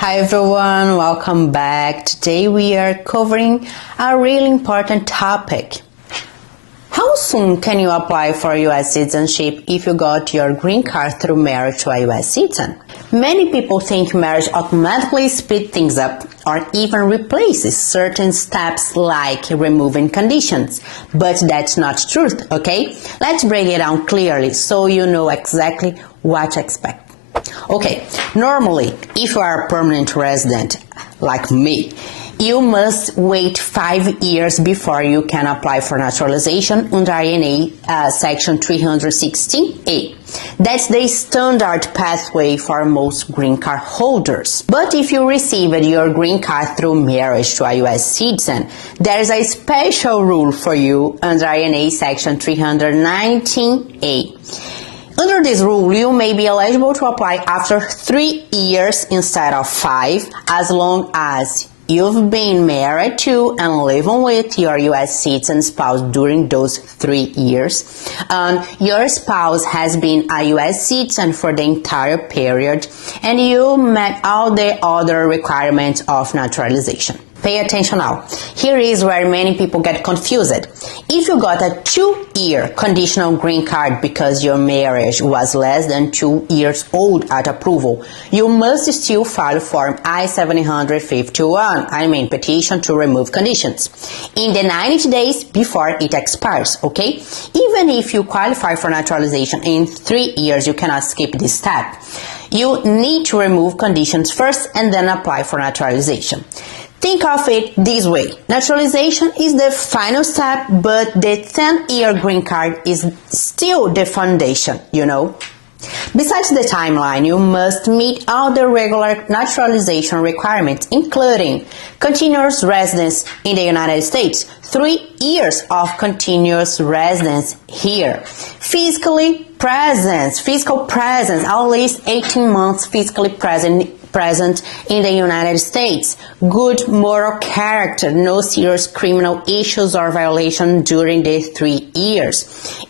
Hi everyone, welcome back. Today we are covering a really important topic. How soon can you apply for U.S. citizenship if you got your green card through marriage to a U.S. citizen? Many people think marriage automatically speeds things up or even replaces certain steps like removing conditions, but that's not true, okay? Let's break it down clearly so you know exactly what to expect. Okay, normally, if you are a permanent resident like me, you must wait 5 years before you can apply for naturalization under INA Section 316A. That's the standard pathway for most green card holders. But if you received your green card through marriage to a U.S. citizen, there is a special rule for you under INA Section 319A. Under this rule, you may be eligible to apply after 3 years instead of 5, as long as you've been married to and living with your U.S. citizen spouse during those 3 years, and your spouse has been a U.S. citizen for the entire period, and you met all the other requirements of naturalization. Pay attention now. Here is where many people get confused. If you got a 2-year conditional green card because your marriage was less than 2 years old at approval, you must still file Form I-751, petition to remove conditions, in the 90 days before it expires, okay? Even if you qualify for naturalization in 3 years, you cannot skip this step. You need to remove conditions first and then apply for naturalization. Think of it this way. Naturalization is the final step, but the 10-year green card is still the foundation, you know. Besides the timeline, you must meet all the regular naturalization requirements, including continuous residence in the United States, 3 years of continuous residence here, physical presence, at least 18 months physically present in the United States, good moral character, no serious criminal issues or violation during the 3 years.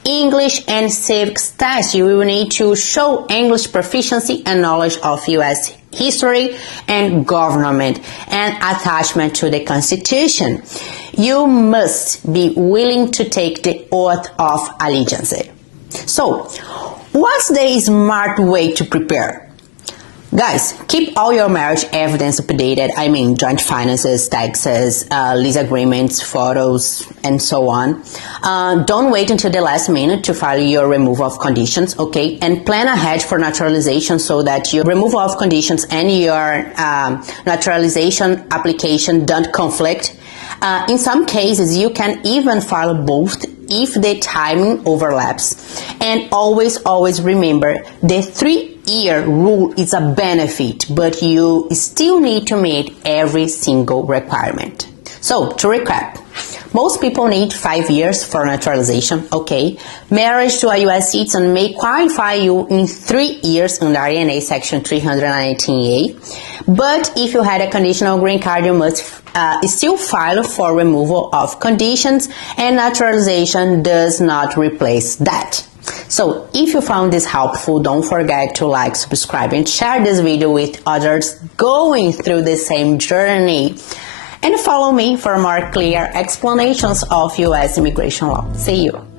English and civics test, you will need to show English proficiency and knowledge of U.S. history and government and attachment to the Constitution. You must be willing to take the oath of allegiance. So, what's the smart way to prepare? Guys, keep all your marriage evidence updated, joint finances, taxes, lease agreements, photos, and so on. Don't wait until the last minute to file your removal of conditions, okay? And plan ahead for naturalization so that your removal of conditions and your naturalization application don't conflict. In some cases, you can even file both if the timing overlaps. And always remember, the 3-year rule is a benefit, but you still need to meet every single requirement. So, to recap, most people need 5 years for naturalization, okay? Marriage to a U.S. citizen may qualify you in 3 years under INA Section 319A, but if you had a conditional green card, you must still file for removal of conditions, and naturalization does not replace that. So, if you found this helpful, don't forget to like, subscribe, and share this video with others going through the same journey. And follow me for more clear explanations of U.S. immigration law. See you!